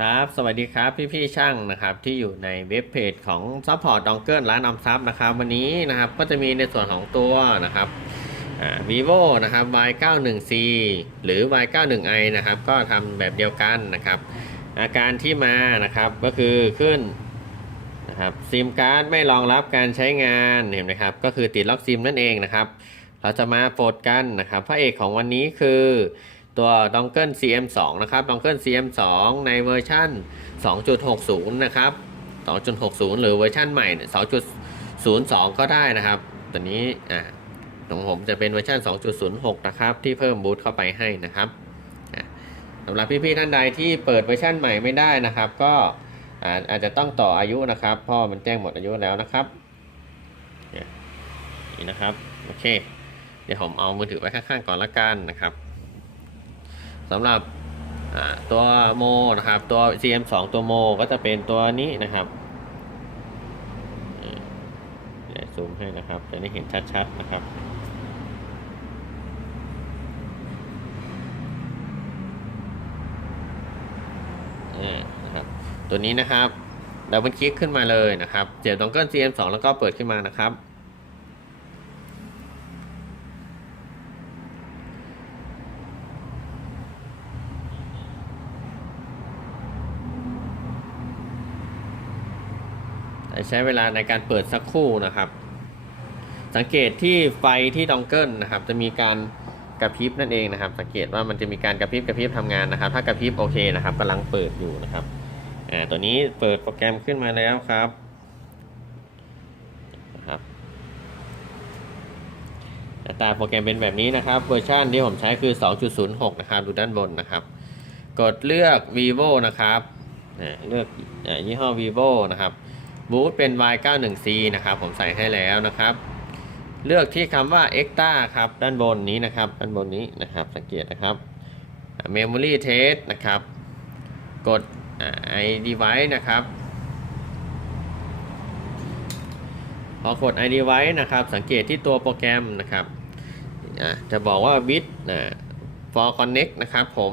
ครับสวัสดีครับพี่พี่ๆช่างนะครับที่อยู่ในเว็บเพจของ Support d o n g l e ร้านออมทรัพย์นะครับวันนี้นะครับก็จะมีในส่วนของตัวนะครับ vivo นะครับ y91c หรือ y91i นะครับก็ทำแบบเดียวกันนะครับ อาการที่มานะครับก็คือขึ้นนะครับซิมการ์ดไม่รองรับการใช้งานเห็นไหมครับก็คือติดล็อกซิมนั่นเองนะครับ เราจะมาโฟดกันนะครับ พระเอกของวันนี้คือ ตัวดองเกิล CM2 นะครับดองเกิล CM2 ในเวอร์ชัน2.60 นะครับ 2.60 หรือเวอร์ชันใหม่ 2.02 ก็ได้นะครับ ตัวนี้อ่าของผมจะเป็นเวอร์ชัน2.06 นะครับ ที่เพิ่มบูตเข้าไปให้นะครับสำหรับพี่ๆท่านใดที่เปิดเวอร์ชันใหม่ไม่ได้นะครับ ก็อาจจะต้องต่ออายุนะครับเพราะมันแจ้งหมดอายุแล้วนะครับนี่นะครับ โอเค เดี๋ยวผมเอามือถือไว้ข้างๆก่อนละกันนะครับ สำหรับตัวโมนะครับ ตัว CM2 ตัวโมก็จะเป็นตัวนี้นะครับเดี๋ยวซูมให้นะครับจะได้เห็นชัดๆนะครับนี่นะครับตัวนี้นะครับดับเบิลคลิกขึ้นมาเลยนะครับเสียบดองเกิล CM2 แล้วก็เปิดขึ้นมานะครับ ใช้เวลาในการเปิดสักครู่นะครับ สังเกตที่ไฟที่ดองเกิลนะครับ จะมีการกระพริบนั่นเองนะครับ สังเกตว่ามันจะมีการกระพริบกระพริบทำงานนะครับ ถ้ากระพริบโอเคนะครับกำลังเปิดอยู่นะครับอ่าตัวนี้เปิดโปรแกรมขึ้นมาแล้วครับนะครับหน้าตาโปรแกรมเป็นแบบนี้นะครับ เวอร์ชันที่ผมใช้คือ 2.06 นะครับ ดูด้านบนนะครับ กดเลือก vivo นะครับเลือกยี่ห้อ vivo นะครับ บูธเป็น Y91C นะครับผมใส่ให้แล้วนะครับ เลือกที่คำว่า extra ครับด้านบนนี้นะครับด้านบนนี้นะครับสังเกตนะครับ memory test นะครับ กดอ่า i device นะครับ พอกด i device นะครับ สังเกตที่ตัวโปรแกรมนะครับจะบอกว่า with for connect นะครับผม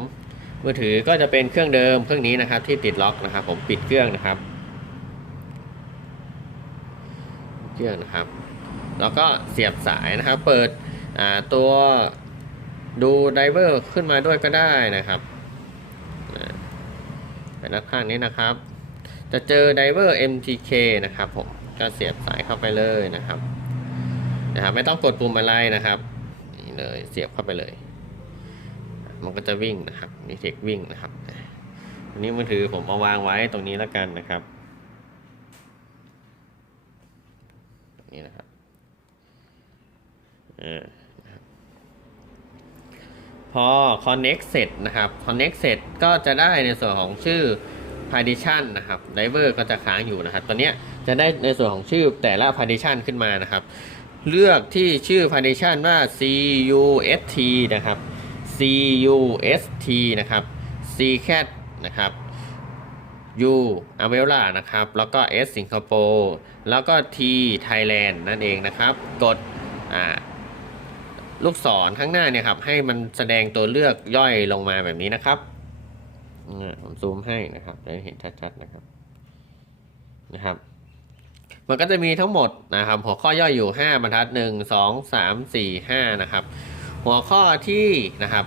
มือถือก็จะเป็นเครื่องเดิมเครื่องนี้นะครับที่ติดล็อกนะครับ ผมปิดเครื่องนะครับ เครื่อนะครับ แล้วก็เสียบสายนะครับ เปิดตัวดูไดเวอร์ขึ้นมาด้วยก็ได้นะครับไปด้านข้างนี้นะครับ จะเจอไดเวอร์ MTK นะครับผมก็เสียบสายเข้าไปเลยนะครับนะครับไม่ต้องกดปุ่มอะไรนะครับนี่เลยเสียบเข้าไปเลย มันก็จะวิ่งนะครับมีเทควิ่งนะครับอันนี้มือถือผมเอาวางไว้ตรงนี้แล้วกันนะครับ นี่นะครับอนะครับพอ connect เสร็จนะครับ connect เสร็จก็จะได้ในส่วนของชื่อ partition นะครับ driver ก็จะค้างอยู่นะครับตัวนี้จะได้ในส่วนของชื่อแต่ละ partition ขึ้นมานะครับ เลือกที่ชื่อ partition ว่า cust นะครับ cust นะครับ ccat นะครับ U อเวล่านะครับ แล้วก็ S สิงคโปร์แล้วก็ T ไทยแลนด์นั่นเองนะครับ กดลูกศรข้างหน้าเนี่ยครับ ให้มันแสดงตัวเลือกย่อยลงมาแบบนี้นะครับผมซูมให้นะครับจะเห็นชัดๆนะครับนะครับ มันก็จะมีทั้งหมดนะครับ หัวข้อย่อยอยู่ 5บรรทัด 1 2 3 4 5 นะครับ หัวข้อที่นะครับ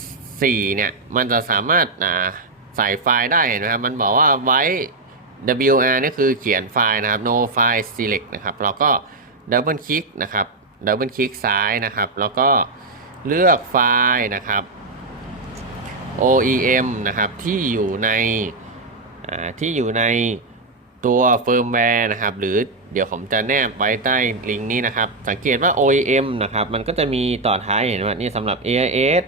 4เนี่ยมันจะสามารถอ่า ใส่ไฟล์ได้เห็นไหมครับมันบอกว่าไว้ WR นี่คือเขียนไฟล์นะครับ no file select นะครับเราก็ดับเบิลคลิกนะครับดับเบิลคลิกซ้ายนะครับ แล้วก็เลือกไฟล์นะครับ OEM นะครับที่อยู่ในที่อยู่ในตัวเฟิร์มแวร์นะครับ หรือเดี๋ยวผมจะแนบไว้ใต้ลิงก์นี้นะครับ สังเกตว่า OEM นะครับ มันก็จะมีต่อท้ายเห็นไหมนี่สำหรับ AIS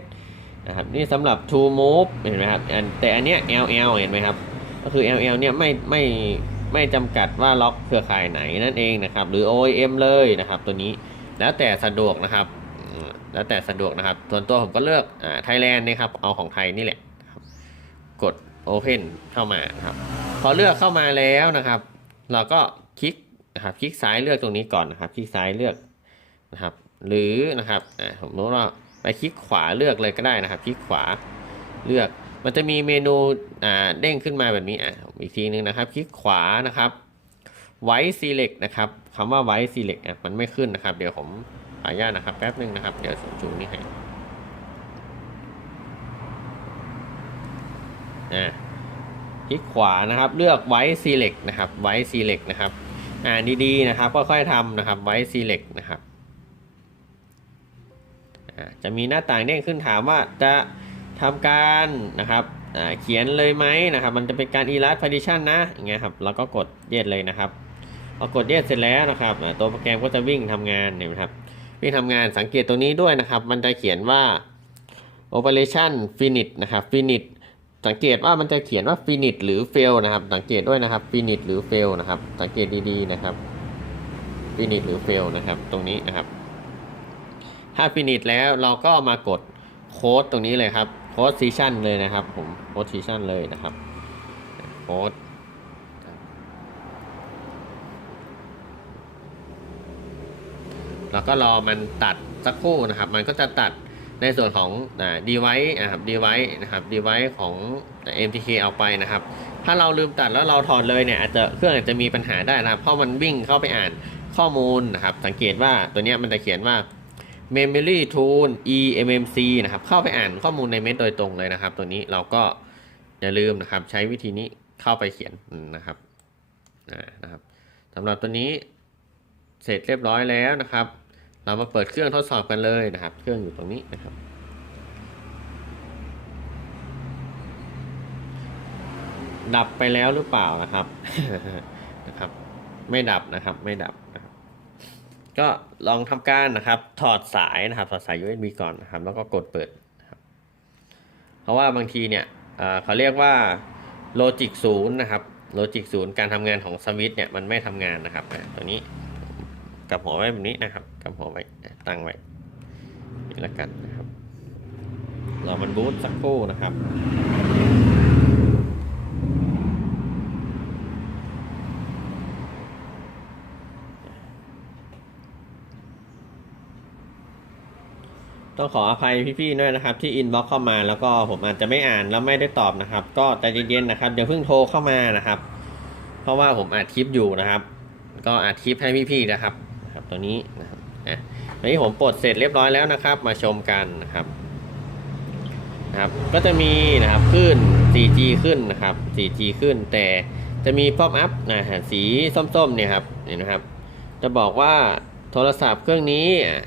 นะครับนี่สำหรับ To Move เห็นไหมครับแต่อันเนี้ย LL เห็นไหมครับก็คือ LL เนี่ยไม่ไม่ไม่จำกัดว่าล็อกเครือข่ายไหนนั่นเองนะครับ หรือ OEM เลยนะครับ ตัวนี้แล้วแต่สะดวกนะครับ แล้วแต่สะดวกนะครับ ส่วนตัวผมก็เลือกอ่าไทยแลนด์นะครับ เอาของไทยนี่แหละกด Open เข้ามาครับ พอเลือกเข้ามาแล้วนะครับ เราก็คลิกนะครับคลิกซ้ายเลือกตรงนี้ก่อนนะครับ คลิกซ้ายเลือกนะครับ หรือนะครับอ่าผมรู้ว่า ไปคลิกขวาเลือกเลยก็ได้นะครับ คลิกขวาเลือก มันจะมีเมนูอ่าเด้งขึ้นมาแบบนี้อะอีกทีนึงนะครับ คลิกขวานะครับไว้ select นะครับคำว่าไว้ select อะมันไม่ขึ้นนะครับ เดี๋ยวผมขออนุญาตนะครับแป๊บนึงนะครับ เดี๋ยวผมจูนี่ให้อ่าคลิกขวานะครับ เลือกไว้ select นะครับไว้ select นะครับ อ่านดีๆนะครับค่อยๆทำนะครับไว้ select นะครับ จะมีหน้าต่างเด้งขึ้นถามว่าจะทำการนะครับเขียนเลยไหมนะครับ มันจะเป็นการ erase partition นะอย่างเงี้ยครับแล้วก็กด yes เลยนะครับพอกด yes เสร็จแล้วนะครับตัวโปรแกรมก็จะวิ่งทำงานเห็นไหมครับวิ่งทำงานสังเกตตัวนี้ด้วยนะครับ มันจะเขียนว่า operation finish นะครับ finish สังเกตว่ามันจะเขียนว่า finish หรือ fail นะครับ สังเกตด้วยนะครับ finish หรือ fail นะครับ สังเกตดีๆนะครับ finish หรือ fail นะครับ ตรงนี้นะครับ ถ้า finish แล้วเราก็มากดโค้ดตรงนี้เลยครับโค้ด session เลยนะครับผมโค้ด session เลยนะครับโค้ดแล้วก็รอมันตัดสักครู่นะครับ มันก็จะตัดในส่วนของอ่า device นะครับ device นะครับ device ของ MTK เอาไปนะครับ ถ้าเราลืมตัดแล้วเราถอดเลยเนี่ยอาจจะเครื่องอาจจะมีปัญหาได้นะครับ เพราะมันวิ่งเข้าไปอ่านข้อมูลนะครับ สังเกตว่าตัวนี้มันจะเขียนว่า memory tool eMMC นะครับ เข้าไปอ่านข้อมูลในเม็ดโดยตรงเลยนะครับ ตัวนี้เราก็อย่าลืมนะครับ ใช้วิธีนี้เข้าไปเขียนนะครับนะครับสำหรับตัวนี้เสร็จเรียบร้อยแล้วนะครับ เรามาเปิดเครื่องทดสอบกันเลยนะครับ เครื่องอยู่ตรงนี้นะครับดับไปแล้วหรือเปล่านะครับนะครับ ไม่ดับนะครับ ไม่ดับนะครับ ก็ลองทำการนะครับ ถอดสายนะครับ ถอดสาย USB ก่อนนะครับ แล้วก็กดเปิดนะครับ เพราะว่าบางทีเนี่ยเขาเรียกว่าโลจิกศูนย์นะครับโลจิกศูนย์การทำงานของสวิตช์เนี่ยมันไม่ทำงานนะครับตัวนี้กับหัวไว้แบบนี้นะครับกับหัวไว้ตั้งไว้นี่ล้วกันนะครับรอมันบูตสักครู่นะครับ ต้องขออภัยพี่ๆด้วยนะครับ ที่อินบ็อกเข้ามาแล้วก็ผมอาจจะไม่อ่านแล้วไม่ได้ตอบนะครับ ก็ใจเย็นๆนะครับอย่าเพิ่งโทรเข้ามานะครับ เพราะว่าผมอัดคลิปอยู่นะครับ ก็อัดคลิปให้พี่ๆนะครับนะครับตัวนี้นะครับอะวันนี้ผมปลดเสร็จเรียบร้อยแล้วนะครับ มาชมกันนะครับนะครับ ก็จะมีนะครับขึ้น 4G ขึ้นนะครับ 4G ขึ้นแต่จะมีป๊อปอัพนะฮะสีส้มๆเนี่ยครับเห็นไหมครับ จะบอกว่าโทรศัพท์เครื่องนี้อะ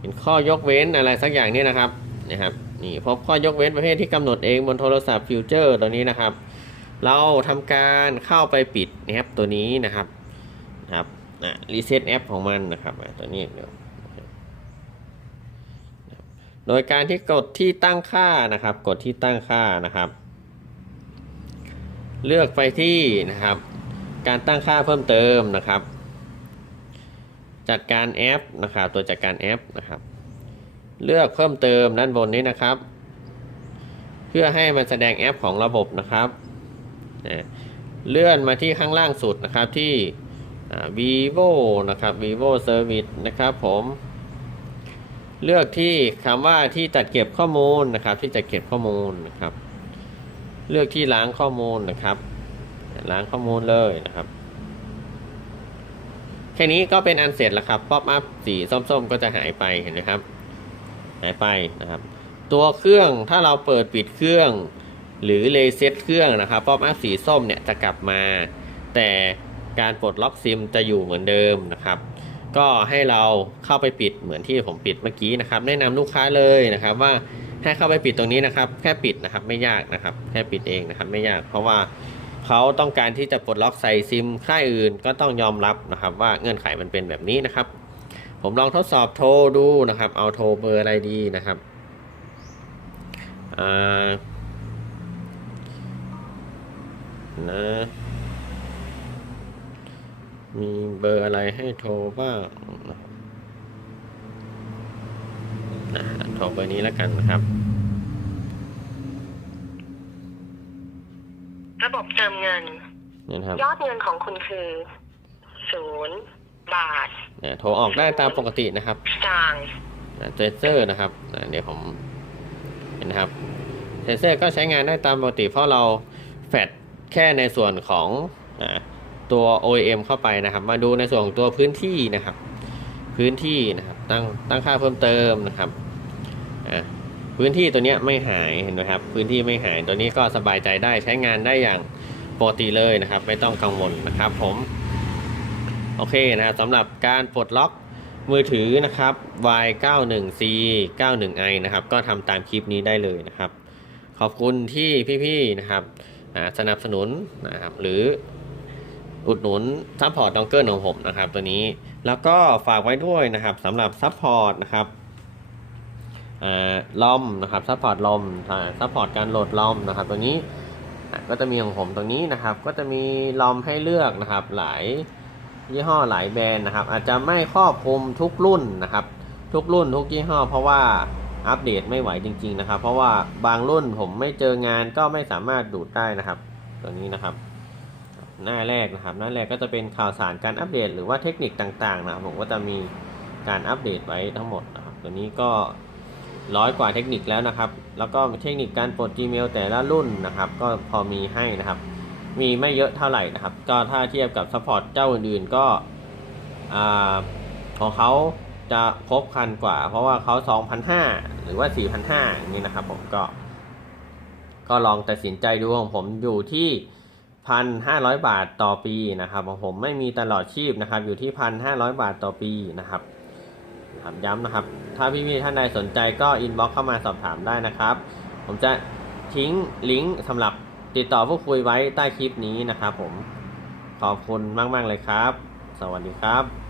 เป็นข้อยกเว้นอะไรสักอย่างนี้นะครับนะครับนี่พบข้อยกเว้นประเภทที่กำหนดเองบนโทรศัพท์ฟิวเจอร์ตัวนี้นะครับ เราทำการเข้าไปปิดแอปตัวนี้นะครับนะครับอะรีเซ็ตแอปของมันนะครับตัวนี้เดี๋ยวโดยการที่กดที่ตั้งค่านะครับ กดที่ตั้งค่านะครับ เลือกไปที่นะครับ การตั้งค่าเพิ่มเติมนะครับ จัดการแอปนะครับตัวจัดการแอปนะครับ เลือกเพิ่มเติมด้านบนนี้นะครับ เพื่อให้มันแสดงแอปของระบบนะครับนะเลื่อนมาที่ข้างล่างสุดนะครับที่ vivo นะครับ vivo service นะครับผมเลือกที่คำว่าที่จัดเก็บข้อมูลนะครับ ที่จัดเก็บข้อมูลนะครับ เลือกที่ล้างข้อมูลนะครับ ล้างข้อมูลเลยนะครับ แค่นี้ก็เป็นอันเสร็จแล้วครับป๊อปอัพสีส้มๆ ก็จะหายไปเห็นไหมครับ หายไปนะครับ ตัวเครื่องถ้าเราเปิดปิดเครื่อง หรือเลเซตเครื่องนะครับป๊อปอัพสีส้มเนี่ยจะกลับมา แต่การปลดล็อกซิมจะอยู่เหมือนเดิมนะครับ ก็ให้เราเข้าไปปิดเหมือนที่ผมปิดเมื่อกี้นะครับ แนะนำลูกค้าเลยนะครับว่าให้เข้าไปปิดตรงนี้นะครับ แค่ปิดนะครับไม่ยากนะครับ แค่ปิดเองนะครับไม่ยากเพราะว่า เขาต้องการที่จะปลดล็อกใส่ซิมค่ายอื่นก็ต้องยอมรับนะครับ ว่าเงื่อนไขมันเป็นแบบนี้นะครับ ผมลองทดสอบโทรดูนะครับ เอาโทรเบอร์อะไรดีนะครับนะมีเบอร์อะไรให้โทรบ้างนะโทรเบอร์นี้แล้วกันนะครับ ระบบเติมเงินนี่นะครับยอดเงินของคุณคือศูนย์บาทเนี่ยโทรออกได้ตามปกตินะครับสตางค์เทรเซอร์นะครับอะเดี๋ยวผมเห็นนะครับเซนเซอร์ก็ใช้งานได้ตามปกติ เพราะเราแฟดแค่ในส่วนของอาตัว OEM เข้าไปนะครับ มาดูในส่วนของตัวพื้นที่นะครับ พื้นที่นะครับ ตั้งตั้งค่าเพิ่มเติมนะครับอ่า พื้นที่ตัวนี้ไม่หายเห็นไหมครับ พื้นที่ไม่หายตัวนี้ก็สบายใจได้ใช้งานได้อย่างปกติเลยนะครับ ไม่ต้องกังวลนะครับผม โอเคนะครับสำหรับการปลดล็อกมือถือนะครับ Y91C 91i นะครับ ก็ทำตามคลิปนี้ได้เลยนะครับ ขอบคุณที่พี่ๆนะครับสนับสนุนนะครับหรืออุดหนุนซัพพอร์ตดองเกิลของผมนะครับ ตัวนี้แล้วก็ฝากไว้ด้วยนะครับสำหรับซัพพอร์ตนะครับ ลอมนะครับซัพพอร์ตลอมซัพพอร์ตการโหลดลอมนะครับตัวนี้ก็จะมีของผมตรงนี้นะครับ ก็จะมีลอมให้เลือกนะครับ หลายยี่ห้อหลายแบรนด์นะครับ อาจจะไม่ครอบคลุมทุกรุ่นนะครับ ทุกรุ่นทุกยี่ห้อ เพราะว่าอัปเดตไม่ไหวจริง ๆนะครับ เพราะว่าบางรุ่นผมไม่เจองานก็ไม่สามารถดูดได้นะครับ ตัวนี้นะครับ หน้าแรกนะครับ หน้าแรกก็จะเป็นข่าวสารการอัปเดต หรือว่าเทคนิคต่างๆนะครับผมก็จะมีการอัปเดตไว้ทั้งหมดนะครับ ตัวนี้ก็ ร้อยกว่าเทคนิคแล้วนะครับ แล้วก็เทคนิคการปลด Gmail แต่ละรุ่นนะครับ ก็พอมีให้นะครับ มีไม่เยอะเท่าไหร่นะครับ ก็ถ้าเทียบกับซัพพอร์ตเจ้าอื่นๆก็ของเขาจะครบคันกว่า เพราะว่าเขา2,500 หรือว่า 4,500อย่านี้นะครับผมก็ ก็ลองตัดสินใจดูของผมอยู่ที่พันห้าร้อยบาทต่อปีนะครับของผมไม่มีตลอดชีพนะครับ อยู่ที่พันห้าร้อยบาทต่อปีนะครับ ครับย้ำนะครับ ถ้าพี่ๆท่านใดสนใจก็อินบ็อกเข้ามาสอบถามได้นะครับ ผมจะทิ้งลิงก์สำหรับติดต่อผู้คุยไว้ใต้คลิปนี้นะครับผมขอบคุณมาก ๆ เลยครับ สวัสดีครับ